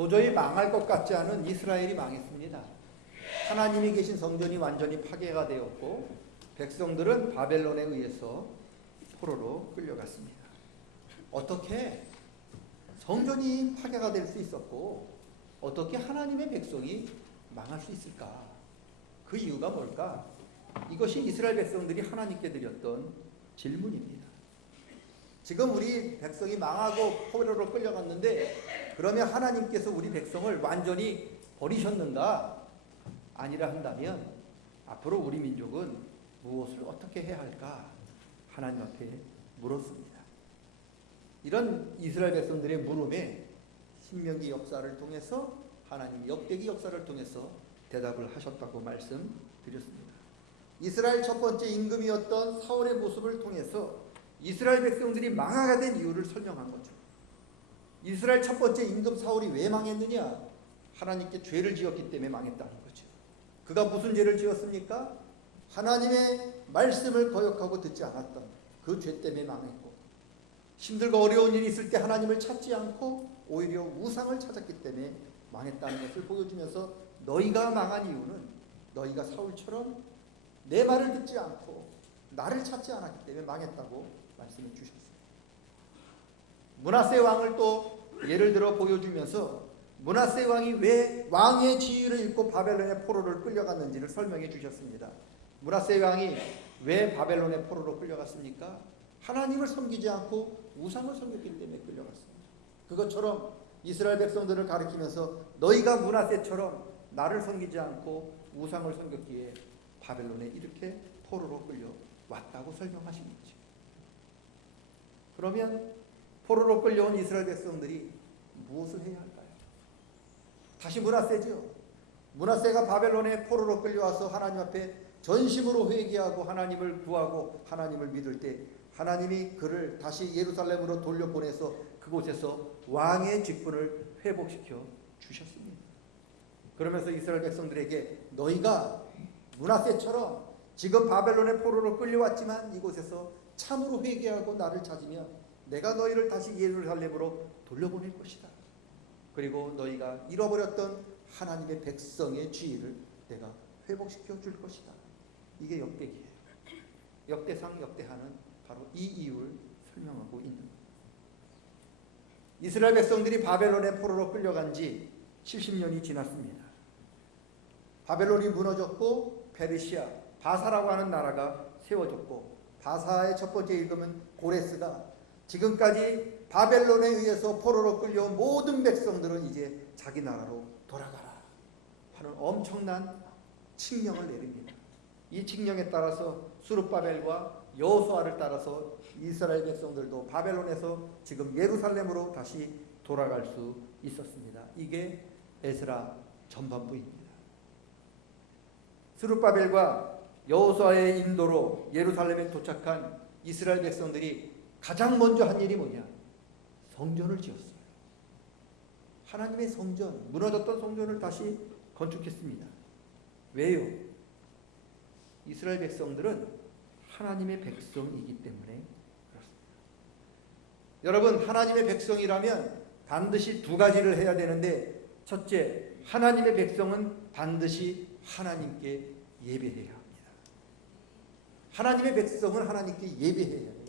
도저히 망할 것 같지 않은 이스라엘이 망했습니다. 하나님이 계신 성전이 완전히 파괴가 되었고 백성들은 바벨론에 의해서 포로로 끌려갔습니다. 어떻게 성전이 파괴가 될 수 있었고 어떻게 하나님의 백성이 망할 수 있을까? 그 이유가 뭘까? 이것이 이스라엘 백성들이 하나님께 드렸던 질문입니다. 지금 우리 백성이 망하고 포로로 끌려갔는데 그러면 하나님께서 우리 백성을 완전히 버리셨는가? 아니라 한다면 앞으로 우리 민족은 무엇을 어떻게 해야 할까? 하나님 앞에 물었습니다. 이런 이스라엘 백성들의 물음에 신명기 역사를 통해서 하나님이 역대기 역사를 통해서 대답을 하셨다고 말씀드렸습니다. 이스라엘 첫 번째 임금이었던 사울의 모습을 통해서 이스라엘 백성들이 망하게 된 이유를 설명한 거죠. 이스라엘 첫 번째 임금 사울이 왜 망했느냐? 하나님께 죄를 지었기 때문에 망했다는 거죠. 그가 무슨 죄를 지었습니까? 하나님의 말씀을 거역하고 듣지 않았던 그 죄 때문에 망했고, 힘들고 어려운 일이 있을 때 하나님을 찾지 않고 오히려 우상을 찾았기 때문에 망했다는 것을 보여주면서 너희가 망한 이유는 너희가 사울처럼 내 말을 듣지 않고 나를 찾지 않았기 때문에 망했다고 말씀해 주셨습니다. 므낫세 왕을 또 예를 들어 보여주면서 므낫세 왕이 왜 왕의 지위를 잃고 바벨론의 포로를 끌려갔는지를 설명해 주셨습니다. 므낫세 왕이 왜 바벨론의 포로로 끌려갔습니까? 하나님을 섬기지 않고 우상을 섬겼기 때문에 끌려갔습니다. 그것처럼 이스라엘 백성들을 가리키면서 너희가 므낫세처럼 나를 섬기지 않고 우상을 섬겼기에 바벨론에 이렇게 포로로 끌려왔다고 설명하신 거죠. 그러면 포로로 끌려온 이스라엘 백성들이 무엇을 해야 할까요? 다시 므낫세죠. 므낫세가 바벨론에 포로로 끌려와서 하나님 앞에 전심으로 회개하고 하나님을 구하고 하나님을 믿을 때 하나님이 그를 다시 예루살렘으로 돌려보내서 그곳에서 왕의 직분을 회복시켜 주셨습니다. 그러면서 이스라엘 백성들에게 너희가 므낫세처럼 지금 바벨론의 포로로 끌려왔지만 이곳에서 참으로 회개하고 나를 찾으면 내가 너희를 다시 예루살렘으로 돌려보낼 것이다. 그리고 너희가 잃어버렸던 하나님의 백성의 지위를 내가 회복시켜 줄 것이다. 이게 역대기예요. 역대상 역대하는 바로 이 이유를 설명하고 있는 겁니다. 이스라엘 백성들이 바벨론의 포로로 끌려간 지 70년이 지났습니다. 바벨론이 무너졌고 페르시아, 바사라고 하는 나라가 세워졌고 바사의 첫 번째 임금은 고레스가 지금까지 바벨론에 의해서 포로로 끌려온 모든 백성들은 이제 자기 나라로 돌아가라 하는 엄청난 칙령을 내립니다. 이 칙령에 따라서 스룹바벨과 여호수아를 따라서 이스라엘 백성들도 바벨론에서 지금 예루살렘으로 다시 돌아갈 수 있었습니다. 이게 에스라 전반부입니다. 스룹바벨과 여호수아의 인도로 예루살렘에 도착한 이스라엘 백성들이 가장 먼저 한 일이 뭐냐? 성전을 지었어요. 하나님의 성전, 무너졌던 성전을 다시 건축했습니다. 왜요? 이스라엘 백성들은 하나님의 백성이기 때문에 그렇습니다. 여러분, 하나님의 백성이라면 반드시 두 가지를 해야 되는데, 첫째, 하나님의 백성은 반드시 하나님께 예배해야 합니다. 하나님의 백성은 하나님께 예배해야 해요.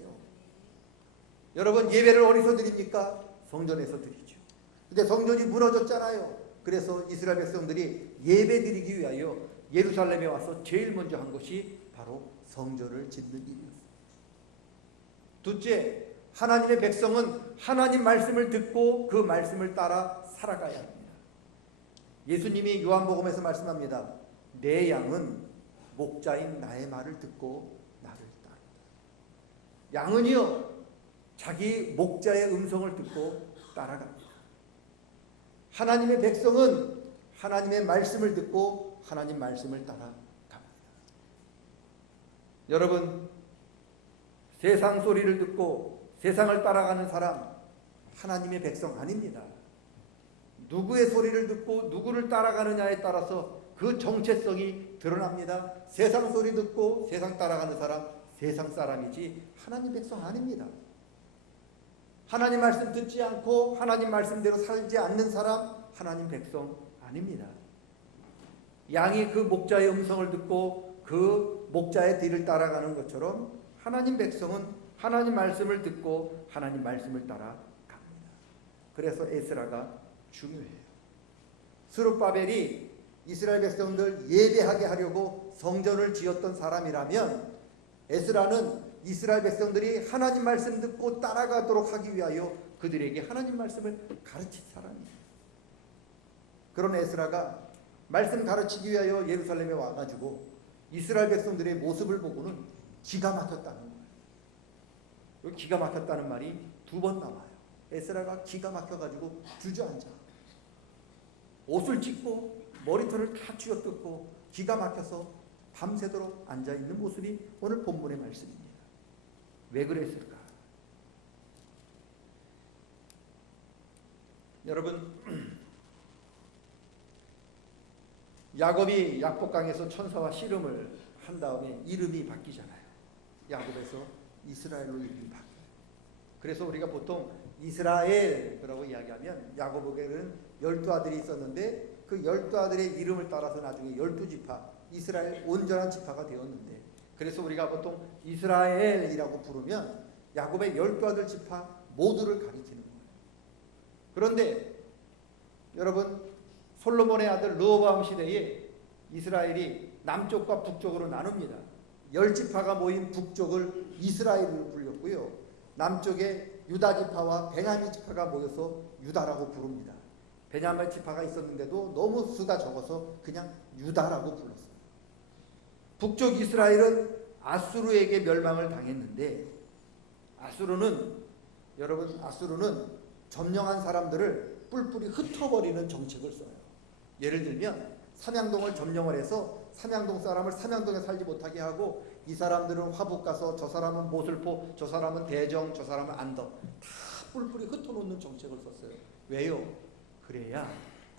여러분, 예배를 어디서 드립니까? 성전에서 드리죠. 근데 성전이 무너졌잖아요. 그래서 이스라엘 백성들이 예배 드리기 위하여 예루살렘에 와서 제일 먼저 한 것이 바로 성전을 짓는 일이었습니다. 둘째, 하나님의 백성은 하나님 말씀을 듣고 그 말씀을 따라 살아가야 합니다. 예수님이 요한복음에서 말씀합니다. 내 양은 목자인 나의 말을 듣고 나를 따른다. 양은요, 자기 목자의 음성을 듣고 따라갑니다. 하나님의 백성은 하나님의 말씀을 듣고 하나님 말씀을 따라갑니다. 여러분, 세상 소리를 듣고 세상을 따라가는 사람 하나님의 백성 아닙니다. 누구의 소리를 듣고 누구를 따라가느냐에 따라서 그 정체성이 드러납니다. 세상 소리 듣고 세상 따라가는 사람 세상 사람이지 하나님 백성 아닙니다. 하나님 말씀 듣지 않고 하나님 말씀대로 살지 않는 사람 하나님 백성 아닙니다. 양이 그 목자의 음성을 듣고 그 목자의 뒤를 따라가는 것처럼 하나님 백성은 하나님 말씀을 듣고 하나님 말씀을 따라갑니다. 그래서 에스라가 중요해요. 스룹바벨이 이스라엘 백성들 예배하게 하려고 성전을 지었던 사람이라면 에스라는 이스라엘 백성들이 하나님 말씀 듣고 따라가도록 하기 위하여 그들에게 하나님 말씀을 가르친 사람이에요. 그런 에스라가 말씀 가르치기 위하여 예루살렘에 와가지고 이스라엘 백성들의 모습을 보고는 기가 막혔다는 거예요. 기가 막혔다는 말이 2번 나와요. 에스라가 기가 막혀가지고 주저앉아 옷을 찢고 머리털을 다 쥐어뜯고 기가 막혀서 밤새도록 앉아있는 모습이 오늘 본문의 말씀입니다. 왜 그랬을까? 여러분, 야곱이 약복강에서 천사와 씨름을 한 다음에 이름이 바뀌잖아요. 야곱에서 이스라엘로 이름이 바뀌어요. 그래서 우리가 보통 이스라엘이라고 이야기하면 야곱에게는 12아들이 있었는데 그 12아들의 이름을 따라서 나중에 12지파, 이스라엘 온전한 지파가 되었는데, 그래서 우리가 보통 이스라엘이라고 부르면 야곱의 12아들 지파 모두를 가리키는 거예요. 그런데 여러분, 솔로몬의 아들 르호보암 시대에 이스라엘이 남쪽과 북쪽으로 나눕니다. 10지파가 모인 북쪽을 이스라엘로 불렸고요, 남쪽에 유다 지파와 베냐민 지파가 모여서 유다라고 부릅니다. 베냐민 지파가 있었는데도 너무 수가 적어서 그냥 유다라고 불렀어요. 북쪽 이스라엘은 아수르에게 멸망을 당했는데, 여러분 아수르는 점령한 사람들을 뿔뿔이 흩어버리는 정책을 써요. 예를 들면 삼양동을 점령을 해서 삼양동 사람을 삼양동에 살지 못하게 하고, 이 사람들은 화북 가서 저 사람은 모슬포, 저 사람은 대정, 저 사람은 안덕, 다 뿔뿔이 흩어놓는 정책을 썼어요. 왜요? 그래야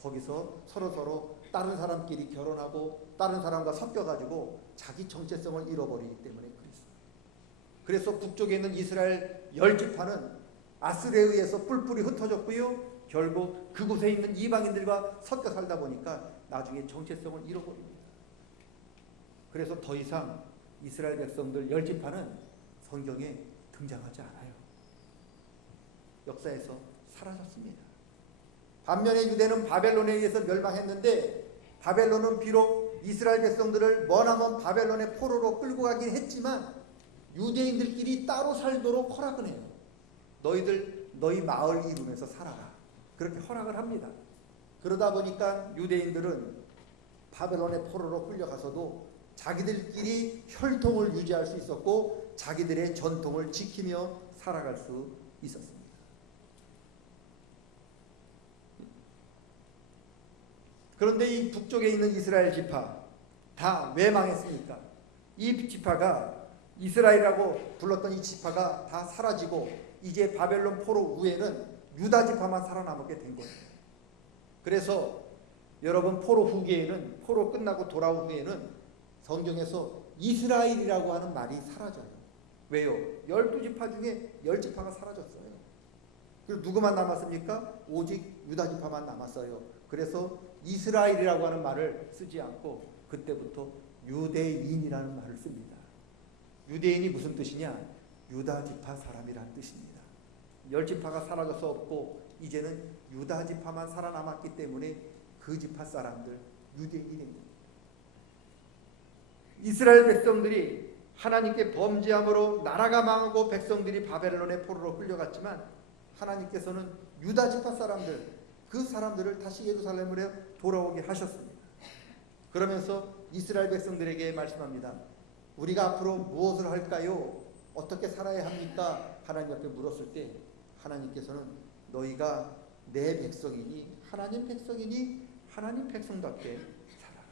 거기서 서로 다른 사람끼리 결혼하고 다른 사람과 섞여가지고 자기 정체성을 잃어버리기 때문에 그랬어요. 그래서 북쪽에 있는 이스라엘 10지파는 아수르에 의해서 뿔뿔이 흩어졌고요, 결국 그곳에 있는 이방인들과 섞여 살다 보니까 나중에 정체성을 잃어버립니다. 그래서 더 이상 이스라엘 백성들 10지파는 성경에 등장하지 않아요. 역사에서 사라졌습니다. 반면에 유대는 바벨론에 의해서 멸망했는데, 바벨론은 비록 이스라엘 백성들을 머나먼 바벨론의 포로로 끌고 가긴 했지만 유대인들끼리 따로 살도록 허락은 해요. 너희들 너희 마을 이름에서 살아라, 그렇게 허락을 합니다. 그러다 보니까 유대인들은 바벨론의 포로로 끌려가서도 자기들끼리 혈통을 유지할 수 있었고 자기들의 전통을 지키며 살아갈 수 있었습니다. 그런데 이 북쪽에 있는 이스라엘 지파 다 왜 망했습니까? 이 지파가, 이스라엘이라고 불렀던 이 지파가 다 사라지고 이제 바벨론 포로 후에는 유다 지파만 살아남게 된 거예요. 그래서 여러분, 포로 후기에는, 포로 끝나고 돌아온 후에는 성경에서 이스라엘이라고 하는 말이 사라져요. 왜요? 12지파 중에 10지파가 사라졌어요. 그리고 누구만 남았습니까? 오직 유다 지파만 남았어요. 그래서 이스라엘이라고 하는 말을 쓰지 않고 그때부터 유대인이라는 말을 씁니다. 유대인이 무슨 뜻이냐? 유다 지파 사람이라는 뜻입니다. 10지파가 사라져서 없고 이제는 유다 지파만 살아남았기 때문에 그 지파 사람들 유대인입니다. 이스라엘 백성들이 하나님께 범죄함으로 나라가 망하고 백성들이 바벨론의 포로로 끌려갔지만 하나님께서는 유다 지파 사람들, 그 사람들을 다시 예루살렘으로 돌아오게 하셨습니다. 그러면서 이스라엘 백성들에게 말씀합니다. 우리가 앞으로 무엇을 할까요? 어떻게 살아야 합니까? 하나님 앞에 물었을 때 하나님께서는 너희가 내 백성이니, 하나님 백성이니 하나님 백성답게 살아라.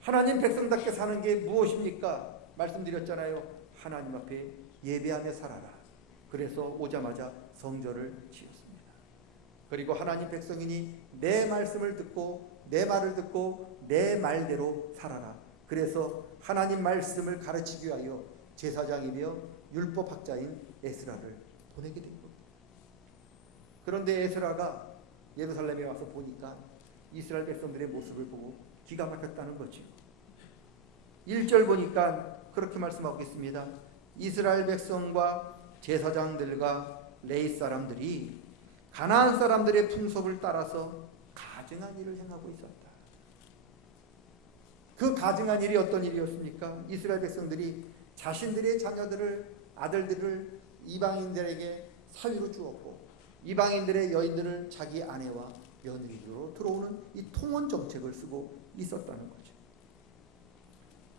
하나님 백성답게 사는 게 무엇입니까? 말씀드렸잖아요. 하나님 앞에 예배하며 살아라. 그래서 오자마자 성전을 지었습니다. 그리고 하나님 백성이니 내 말씀을 듣고 내 말을 듣고 내 말대로 살아라. 그래서 하나님 말씀을 가르치기 위하여 제사장이며 율법학자인 에스라를 보내게 된 겁니다. 그런데 에스라가 예루살렘에 와서 보니까 이스라엘 백성들의 모습을 보고 기가 막혔다는 거죠. 1절 보니까 그렇게 말씀하고 있습니다. 이스라엘 백성과 제사장들과 레위 사람들이 가나안 사람들의 풍속을 따라서 가증한 일을 행하고 있었다. 그 가증한 일이 어떤 일이었습니까? 이스라엘 백성들이 자신들의 자녀들을, 아들들을 이방인들에게 사위로 주었고 이방인들의 여인들을 자기 아내와 며느리로 들어오는 이 통혼 정책을 쓰고 있었다는 거죠.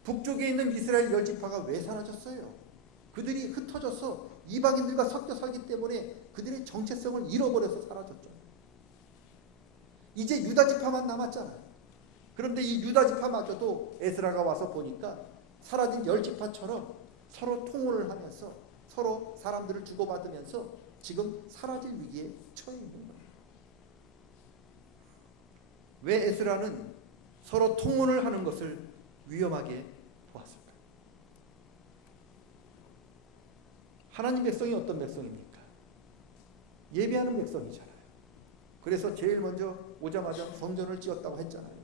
북쪽에 있는 이스라엘 10지파가 왜 사라졌어요? 그들이 흩어져서 이방인들과 섞여 살기 때문에 그들의 정체성을 잃어버려서 사라졌죠. 이제 유다지파만 남았잖아요. 그런데 이 유다지파마저도 에스라가 와서 보니까 사라진 10지파처럼 서로 통혼을 하면서 서로 사람들을 주고받으면서 지금 사라질 위기에 처해 있는 거예요. 왜 에스라는 서로 통혼을 하는 것을 위험하게 보았을까? 하나님 백성이 어떤 백성입니까? 예배하는 백성이잖아요. 그래서 제일 먼저 오자마자 성전을 지었다고 했잖아요.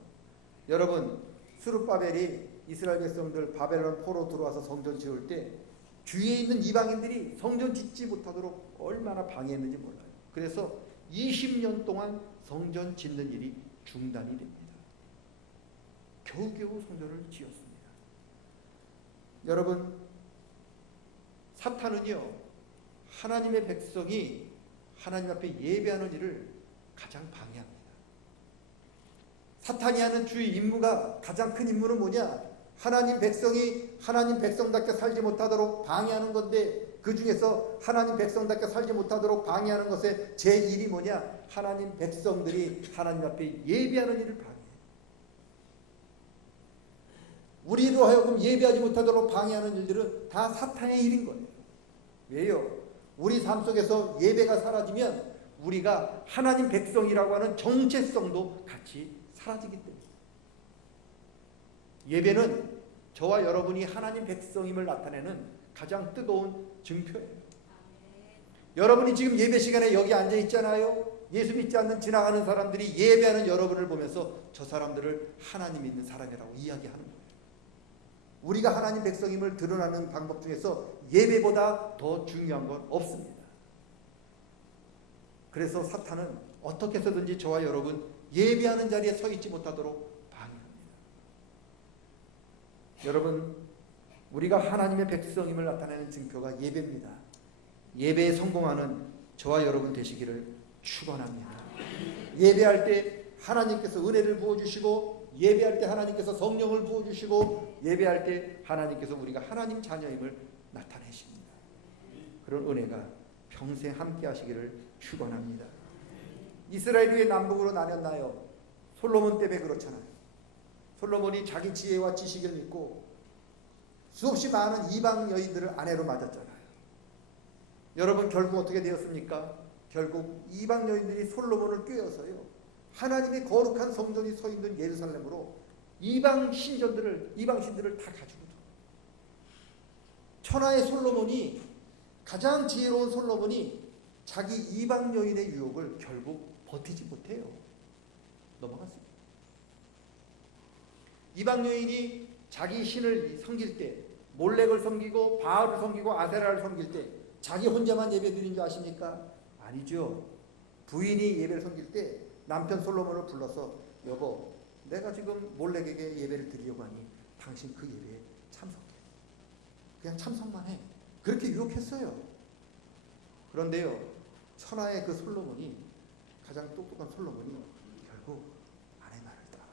여러분, 스룹바벨이 이스라엘 백성들 바벨론 포로 들어와서 성전 지을 때 주위에 있는 이방인들이 성전 짓지 못하도록 얼마나 방해했는지 몰라요. 그래서 20년 동안 성전 짓는 일이 중단이 됩니다. 겨우겨우 성전을 지었습니다. 여러분, 사탄은요, 하나님의 백성이 하나님 앞에 예배하는 일을 가장 방해합니다. 사탄이 하는 주의 임무가, 가장 큰 임무는 뭐냐? 하나님 백성이 하나님 백성답게 살지 못하도록 방해하는 건데, 그 중에서 하나님 백성답게 살지 못하도록 방해하는 것의 제1이 뭐냐? 하나님 백성들이 하나님 앞에 예배하는 일을 방해해요. 우리로 하여금 예배하지 못하도록 방해하는 일들은 다 사탄의 일인 거예요. 왜요? 우리 삶 속에서 예배가 사라지면 우리가 하나님 백성이라고 하는 정체성도 같이 사라지기 때문에. 예배는 저와 여러분이 하나님 백성임을 나타내는 가장 뜨거운 증표예요. 여러분이 지금 예배 시간에 여기 앉아 있잖아요. 예수 믿지 않는 지나가는 사람들이 예배하는 여러분을 보면서 저 사람들을 하나님 믿는 사람이라고 이야기하는 거예요. 우리가 하나님 백성임을 드러나는 방법 중에서 예배보다 더 중요한 건 없습니다. 그래서 사탄은 어떻게 해서든지 저와 여러분 예배하는 자리에 서 있지 못하도록 방해합니다. 여러분, 우리가 하나님의 백성임을 나타내는 증표가 예배입니다. 예배에 성공하는 저와 여러분 되시기를 축원합니다. 예배할 때 하나님께서 은혜를 부어주시고, 예배할 때 하나님께서 성령을 부어주시고, 예배할 때 하나님께서 우리가 하나님 자녀임을 나타내십니다. 그런 은혜가 평생 함께 하시기를 축원합니다. 이스라엘이 왜 남북으로 나뉘었나요? 솔로몬 때문에 그렇잖아요. 솔로몬이 자기 지혜와 지식을 믿고 수없이 많은 이방 여인들을 아내로 맞았잖아요. 여러분, 결국 어떻게 되었습니까? 결국 이방 여인들이 솔로몬을 꾀어서요, 하나님의 거룩한 성전이 서 있는 예루살렘으로 이방 신들을 다 가지고, 천하의 솔로몬이, 가장 지혜로운 솔로몬이 자기 이방 여인의 유혹을 결국 버티지 못해요. 넘어갔습니다. 이방 여인이 자기 신을 섬길 때, 몰렉을 섬기고 바알을 섬기고 아세라를 섬길 때 자기 혼자만 예배 드린 줄 아십니까? 아니죠. 부인이 예배를 섬길 때 남편 솔로몬을 불러서, 여보, 내가 지금 몰렉에게 예배를 드리려고 하니 당신 그 예배에 참석해. 그냥 참석만 해. 그렇게 유혹했어요. 그런데요, 천하의 그 솔로몬이, 가장 똑똑한 솔로몬이 결국 아내 말을 따라,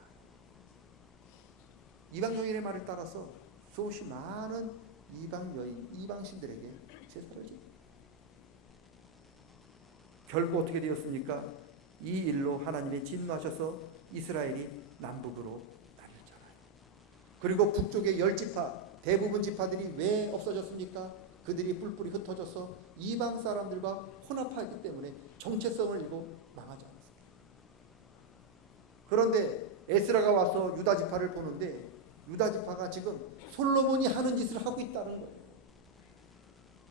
이방 여인의 말을 따라서 수없이 많은 이방 여인, 이방 신들에게 제사를 지냅니다. 결국 어떻게 되었습니까? 이 일로 하나님이 진노하셔서 이스라엘이 남북으로 나뉘었잖아요. 그리고 북쪽의 10지파, 대부분 지파들이 왜 없어졌습니까? 그들이 뿔뿔이 흩어져서 이방 사람들과 혼합하기 때문에 정체성을 잃고 망하지 않았습니다. 그런데 에스라가 와서 유다지파를 보는데, 유다지파가 지금 솔로몬이 하는 짓을 하고 있다는 거예요.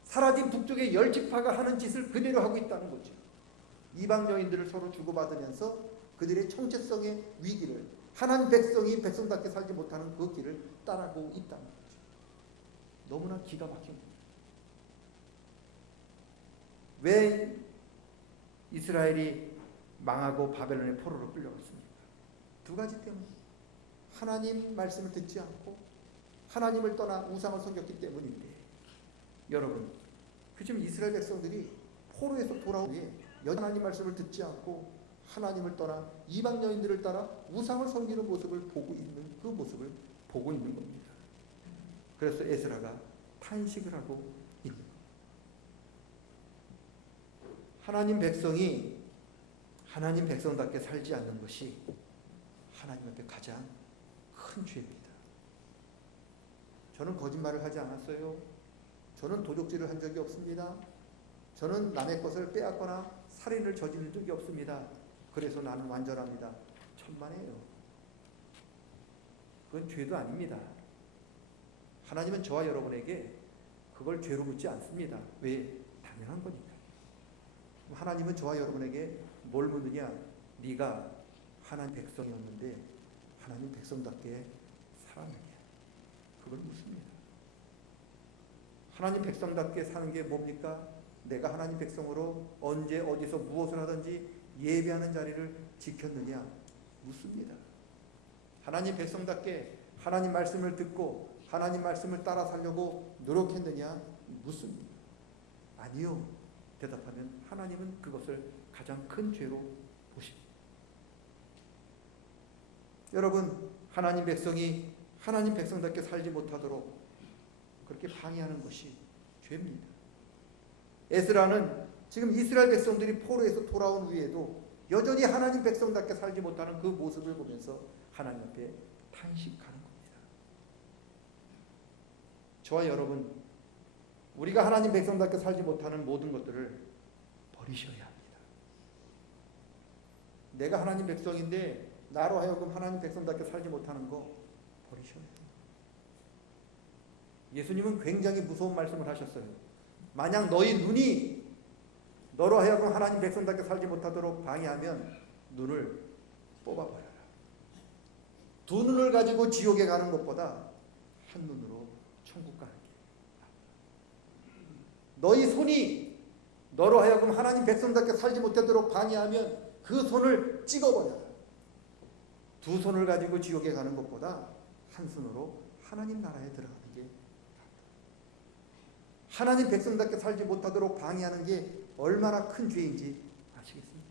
사라진 북쪽의 10지파가 하는 짓을 그대로 하고 있다는 거죠. 이방 여인들을 서로 주고받으면서 그들의 정체성의 위기를, 하나님 백성이 백성답게 살지 못하는 그 길을 따라가고 있다는 거죠. 너무나 기가 막힌 겁니다. 왜 이스라엘이 망하고 바벨론의 포로로 끌려갔습니까? 두 가지 때문에. 하나님 말씀을 듣지 않고 하나님을 떠나 우상을 섬겼기 때문인데, 여러분, 그 지금 이스라엘 백성들이 포로에서 돌아온 후에 여전히 하나님 말씀을 듣지 않고 하나님을 떠나 이방 여인들을 따라 우상을 섬기는 모습을 보고 있는, 그 모습을 보고 있는 겁니다. 그래서 에스라가 탄식을 하고 있는 겁니다. 하나님 백성이 하나님 백성답게 살지 않는 것이 하나님 앞에 가장 큰 죄입니다. 저는 거짓말을 하지 않았어요. 저는 도적질을 한 적이 없습니다. 저는 남의 것을 빼앗거나 살인을 저지른 적이 없습니다. 그래서 나는 완전합니다. 천만에요. 그건 죄도 아닙니다. 하나님은 저와 여러분에게 그걸 죄로 묻지 않습니다. 왜? 당연한 거니까. 하나님은 저와 여러분에게 뭘 묻느냐? 네가 하나님 백성이었는데 하나님 백성답게 살았느냐? 그걸 묻습니다. 하나님 백성답게 사는 게 뭡니까? 내가 하나님 백성으로 언제 어디서 무엇을 하든지 예배하는 자리를 지켰느냐? 묻습니다. 하나님 백성답게 하나님 말씀을 듣고 하나님 말씀을 따라 살려고 노력했느냐? 묻습니다. 아니요. 대답하면 하나님은 그것을 가장 큰 죄로 보십니다. 여러분, 하나님 백성이 하나님 백성답게 살지 못하도록 그렇게 방해하는 것이 죄입니다. 에스라는 지금 이스라엘 백성들이 포로에서 돌아온 후에도 여전히 하나님 백성답게 살지 못하는 그 모습을 보면서 하나님 앞에 탄식하는 겁니다. 저와 여러분, 우리가 하나님 백성답게 살지 못하는 모든 것들을 버리셔야 합니다. 내가 하나님 백성인데 나로 하여금 하나님 백성답게 살지 못하는 거 버리셔야 합니다. 예수님은 굉장히 무서운 말씀을 하셨어요. 만약 너희 눈이 너로 하여금 하나님 백성답게 살지 못하도록 방해하면 눈을 뽑아버려라. 두 눈을 가지고 지옥에 가는 것보다 한 눈으로 천국 가는 게 낫다. 너희 손이 너로 하여금 하나님 백성답게 살지 못하도록 방해하면 그 손을 찍어버려라. 두 손을 가지고 지옥에 가는 것보다 한 손으로 하나님 나라에 들어가는 게 낫다. 하나님 백성답게 살지 못하도록 방해하는 게 얼마나 큰 죄인지 아시겠습니까?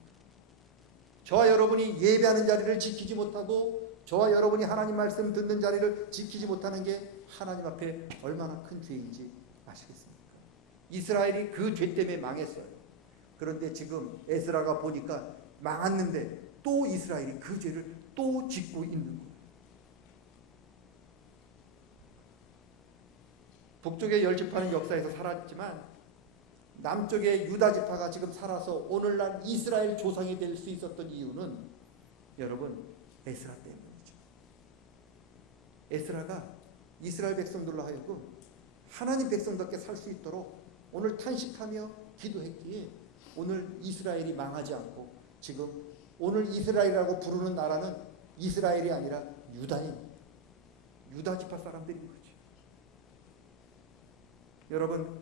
저와 여러분이 예배하는 자리를 지키지 못하고 저와 여러분이 하나님 말씀 듣는 자리를 지키지 못하는 게 하나님 앞에 얼마나 큰 죄인지 아시겠습니까? 이스라엘이 그 죄 때문에 망했어요. 그런데 지금 에스라가 보니까 망했는데 또 이스라엘이 그 죄를 또 짓고 있는 거예요. 북쪽의 10지파는 역사에서 사라졌지만 남쪽의 유다 지파가 지금 살아서 오늘날 이스라엘 조상이 될 수 있었던 이유는 여러분 에스라 때문이죠. 에스라가 이스라엘 백성들로 하여금 하나님 백성답게 살 수 있도록 오늘 탄식하며 기도했기에 오늘 이스라엘이 망하지 않고 지금 오늘 이스라엘이라고 부르는 나라는 이스라엘이 아니라 유다인 유다 지파 사람들인 거죠. 여러분,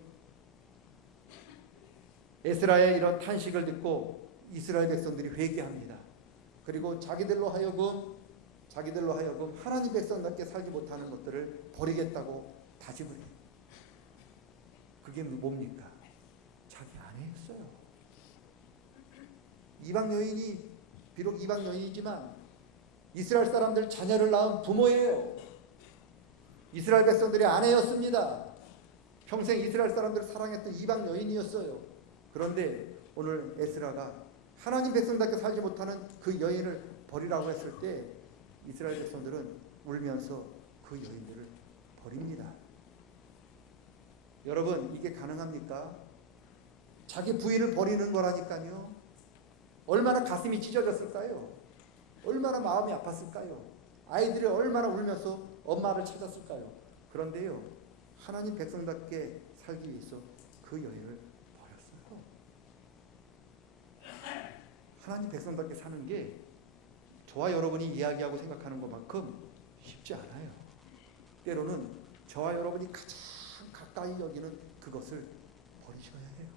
에스라의 이런 탄식을 듣고 이스라엘 백성들이 회개합니다. 그리고 자기들로 하여금 하나님 백성답게 살지 못하는 것들을 버리겠다고 다짐을 해요. 그게 뭡니까? 자기 아내였어요. 이방 여인이 비록 이방 여인이지만 이스라엘 사람들 자녀를 낳은 부모예요. 이스라엘 백성들의 아내였습니다. 평생 이스라엘 사람들을 사랑했던 이방 여인이었어요. 그런데 오늘 에스라가 하나님 백성답게 살지 못하는 그 여인을 버리라고 했을 때 이스라엘 백성들은 울면서 그 여인들을 버립니다. 여러분, 이게 가능합니까? 자기 부인을 버리는 거라니까요. 얼마나 가슴이 찢어졌을까요? 얼마나 마음이 아팠을까요? 아이들이 얼마나 울면서 엄마를 찾았을까요? 그런데요, 하나님 백성답게 살기 위해서 그 여인을 버렸어요. 하나님 백성답게 사는 게 저와 여러분이 이야기하고 생각하는 것만큼 쉽지 않아요. 때로는 저와 여러분이 가장 가까이 여기는 그것을 버리셔야 해요.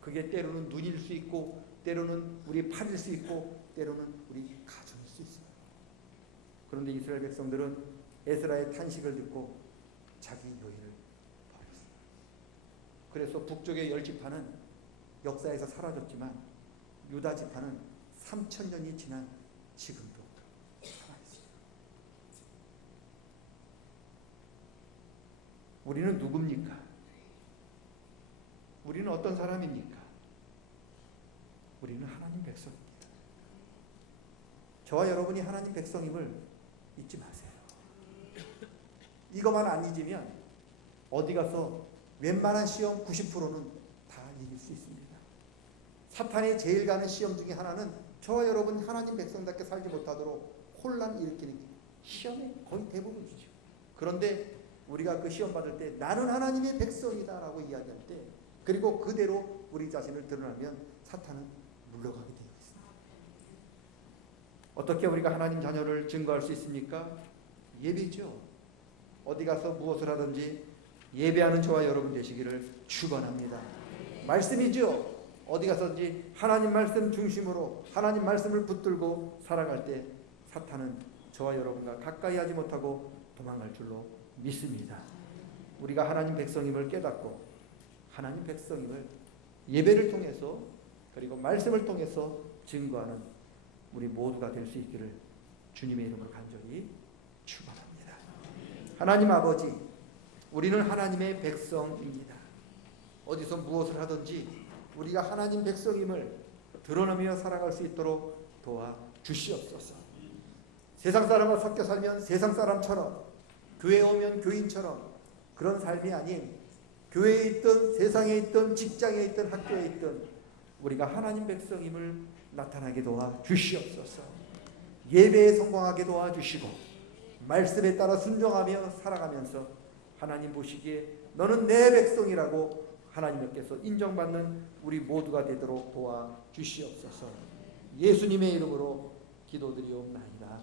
그게 때로는 눈일 수 있고, 때로는 우리 팔일 수 있고, 때로는 우리 가정일 수 있어요. 그런데 이스라엘 백성들은 에스라의 탄식을 듣고 자기 여인을 버렸어요. 그래서 북쪽의 10지파는 역사에서 사라졌지만 유다 지파는 3000년이 지난 지금도 살아있습니다. 우리는 누굽니까? 우리는 어떤 사람입니까? 우리는 하나님 백성입니다. 저와 여러분이 하나님 백성임을 잊지 마세요. 이것만 안 잊으면 어디 가서 웬만한 시험 90%는 다 이길 수 있습니다. 사탄이 제일 가는 시험 중에 하나는 저와 여러분 하나님 백성답게 살지 못하도록 혼란을 일으키는 시험의 거의 대부분이죠. 그런데 우리가 그 시험 받을 때 나는 하나님의 백성이다 라고 이야기할 때, 그리고 그대로 우리 자신을 드러나면 사탄은 물러가게 되어 있습니다. 어떻게 우리가 하나님 자녀를 증거할 수 있습니까? 예배죠. 어디 가서 무엇을 하든지 예배하는 저와 여러분 되시기를 축원합니다. 말씀이죠. 어디 가서든지 하나님 말씀 중심으로 하나님 말씀을 붙들고 살아갈 때 사탄은 저와 여러분과 가까이 하지 못하고 도망갈 줄로 믿습니다. 우리가 하나님 백성임을 깨닫고 하나님 백성임을 예배를 통해서 그리고 말씀을 통해서 증거하는 우리 모두가 될 수 있기를 주님의 이름으로 간절히 축원합니다. 하나님 아버지, 우리는 하나님의 백성입니다. 어디서 무엇을 하든지 우리가 하나님 백성임을 드러내며 살아갈 수 있도록 도와주시옵소서. 세상 사람과 섞여 살면 세상 사람처럼, 교회에 오면 교인처럼 그런 삶이 아닌, 교회에 있든 세상에 있든 직장에 있든 학교에 있든 우리가 하나님 백성임을 나타나게 도와주시옵소서. 예배에 성공하게 도와주시고 말씀에 따라 순종하며 살아가면서 하나님 보시기에 너는 내 백성이라고 하나님께서 인정받는 우리 모두가 되도록 도와주시옵소서. 예수님의 이름으로 기도드리옵나이다.